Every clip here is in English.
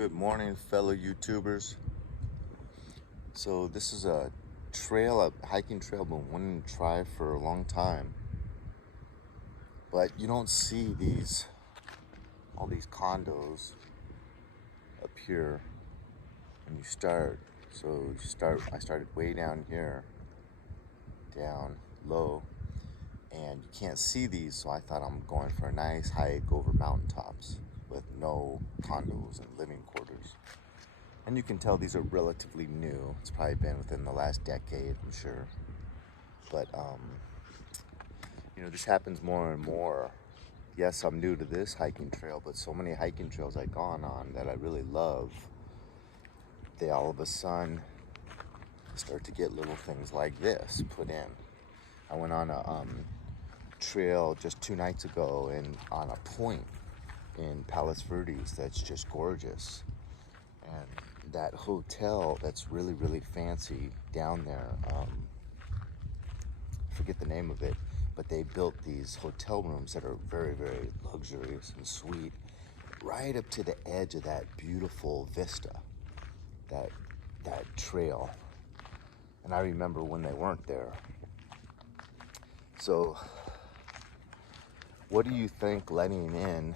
Good morning, fellow YouTubers. So this is a hiking trail I've been wanting to try for a long time. But you don't see all these condos up here when you start. I started way down here, down low, and you can't see these, so I thought I'm going for a nice hike over mountaintops with no condos and living quarters. And you can tell these are relatively new. It's probably been within the last decade, I'm sure. But, this happens more and more. Yes, I'm new to this hiking trail, but so many hiking trails I've gone on that I really love, they all of a sudden start to get little things like this put in. I went on a trail just 2 nights ago and on a point in Palos Verdes that's just gorgeous. And that hotel that's really, really fancy down there, I forget the name of it, but they built these hotel rooms that are very, very luxurious and sweet, right up to the edge of that beautiful vista, that trail. And I remember when they weren't there. So, what do you think letting in?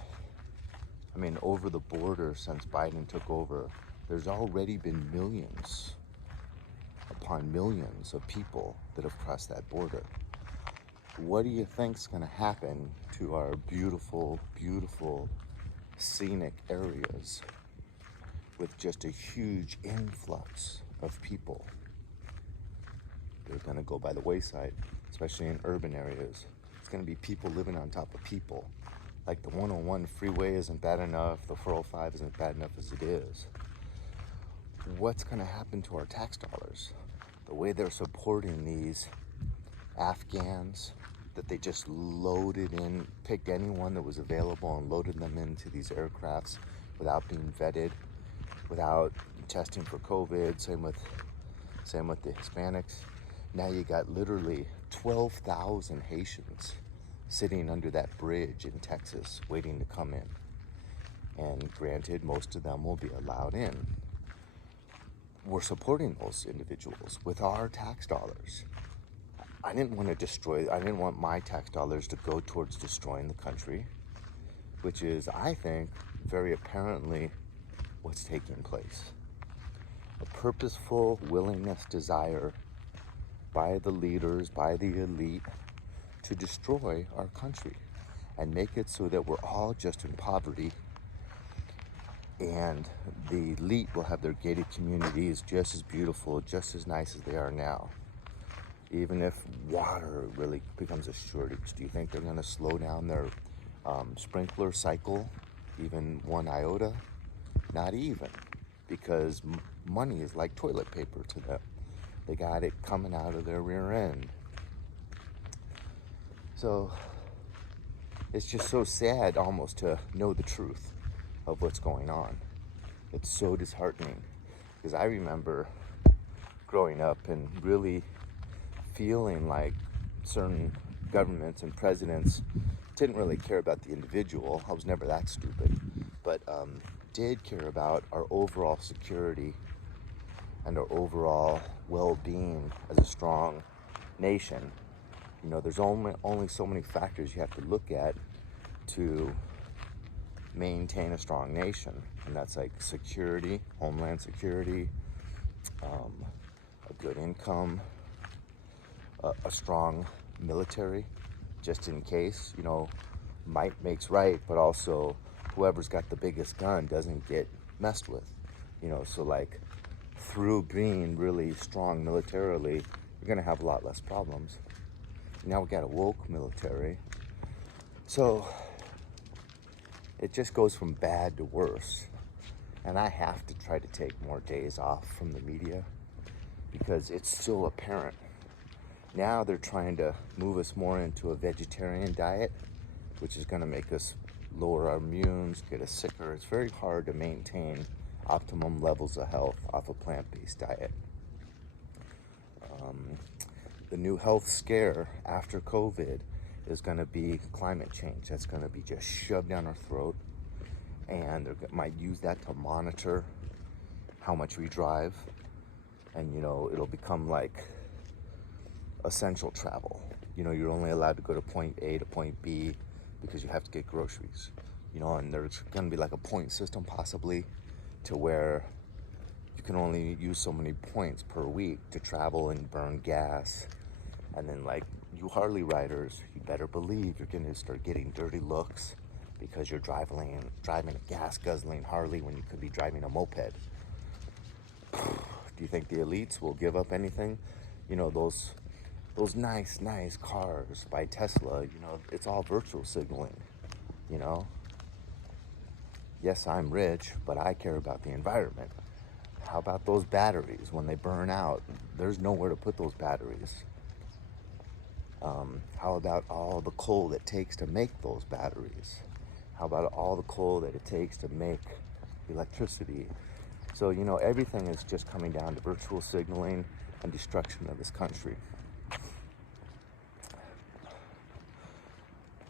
I mean, over the border since Biden took over, there's already been millions upon millions of people that have crossed that border. What do you think's going to happen to our beautiful, beautiful scenic areas with just a huge influx of people? They're going to go by the wayside, especially in urban areas. It's going to be people living on top of people. Like the 101 freeway isn't bad enough, the 405 isn't bad enough as it is. What's going to happen to our tax dollars? The way they're supporting these Afghans that they just loaded in, picked anyone that was available and loaded them into these aircrafts without being vetted, without testing for COVID. Same with the Hispanics. Now you got literally 12,000 Haitians sitting under that bridge in Texas waiting to come in. And granted, most of them will be allowed in. We're supporting those individuals with our tax dollars. I didn't want my tax dollars to go towards destroying the country, which is, I think, very apparently what's taking place. A purposeful willingness, desire by the leaders, by the elite, to destroy our country and make it so that we're all just in poverty, and the elite will have their gated communities just as beautiful, just as nice as they are now. Even if water really becomes a shortage, do you think they're going to slow down their sprinkler cycle even one iota? Not even, because money is like toilet paper to them. They got it coming out of their rear end. So it's just so sad almost to know the truth of what's going on. It's so disheartening, because I remember growing up and really feeling like certain governments and presidents didn't really care about the individual. I was never that stupid, but did care about our overall security and our overall well-being as a strong nation. There's only so many factors you have to look at to maintain a strong nation, and that's like security, homeland security, a good income, a strong military, just in case. Might makes right, but also whoever's got the biggest gun doesn't get messed with. So like, through being really strong militarily, you're gonna have a lot less problems. Now we got a woke military, so it just goes from bad to worse. And I have to try to take more days off from the media, because it's so apparent. Now they're trying to move us more into a vegetarian diet, which is going to make us lower our immunes, get us sicker. It's very hard to maintain optimum levels of health off a plant-based diet. The new health scare after COVID is going to be climate change. That's going to be just shoved down our throat. and they might use that to monitor how much we drive, and you know, it'll become like essential travel. You know, you're only allowed to go to point A to point B because you have to get groceries. You know, and there's going to be like a point system possibly to where you can only use so many points per week to travel and burn gas. And then like you Harley riders, you better believe you're going to start getting dirty looks because you're driving a gas guzzling Harley when you could be driving a moped. Do you think the elites will give up anything? You know, those nice cars by Tesla, you know, it's all virtual signaling, you know. Yes, I'm rich, but I care about the environment. How about those batteries? When they burn out, there's nowhere to put those batteries. How about all the coal that takes to make those batteries? How about all the coal that it takes to make electricity? So, you know, everything is just coming down to virtual signaling and destruction of this country.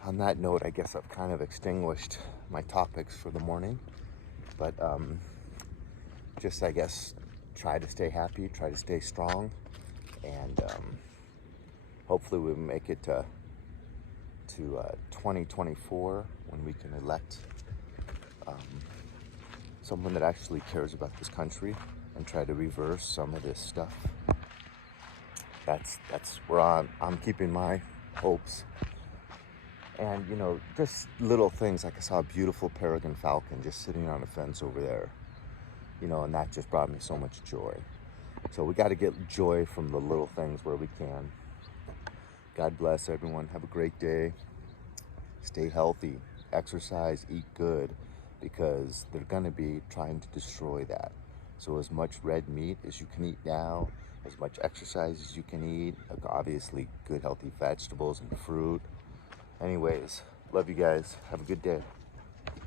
On that note, I guess I've kind of extinguished my topics for the morning, but just, I guess, try to stay happy, try to stay strong, and hopefully we make it to 2024 when we can elect someone that actually cares about this country and try to reverse some of this stuff. That's where I'm keeping my hopes. And, you know, just little things, like I saw a beautiful peregrine falcon just sitting on a fence over there, you know, and that just brought me so much joy. So we got to get joy from the little things where we can. God bless everyone. Have a great day. Stay healthy, exercise, eat good, because they're going to be trying to destroy that. So as much red meat as you can eat now, as much exercise as you can eat, obviously good healthy vegetables and fruit. Anyways, love you guys. Have a good day.